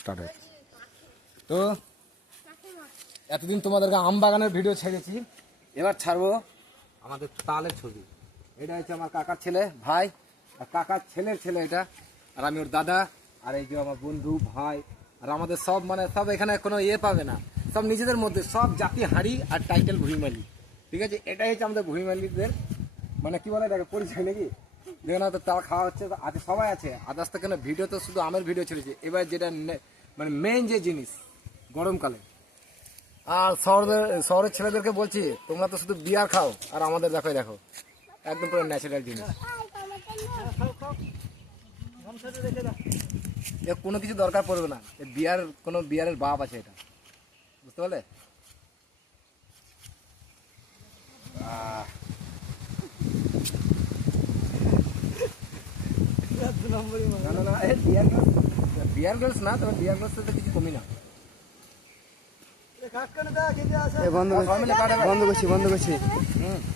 Start হয়েছে। তো এতদিন তোমাদেরকে আম বাগানের ভিডিও ছেড়েছি, এবার ছাড়বো আমাদের তালের ছবি। এটা হচ্ছে আমার কাকার ছেলে ভাই, আর কাকার ছেলের ছেলে এটা, আর আমি ওর দাদা, আর এই যে আমার বন্ধু ভাই, আর আমাদের সব মানে সব এখানে কোনো ইয়ে পাবে না, সব নিজেদের মধ্যে সব জাতি হাঁড়ি আর টাইটেল ভুঁইমালি। ঠিক আছে, এটাই হচ্ছে আমাদের ভুঁইমালিদের মানে কি বলে এটাকে পরিচয় নাকি। দেখুন তো তাল খাওয়া হচ্ছে, আছে সবাই আছে। আদার্স থেকে না, ভিডিও তো শুধু আমের ভিডিও ছেড়েছি। এবার যেটা মানে মেইন যে জিনিস গরমকালে, আর শহরের ছেলেদেরকে বলছি, তোমরা তো শুধু বিয়ার খাও, আর আমাদের দেখো দেখো একদম পুরো ন্যাচারাল জিনিস। এ কোনো কিছু দরকার পড়বে না, বিয়ার কোনো বিয়ারের বাপ আছে এটা, বুঝতে পারলে। না না না, বিয়ার গার্লস না, তবে বিয়ার গার্লস তো কিছু কমি না। বন্ধ করছি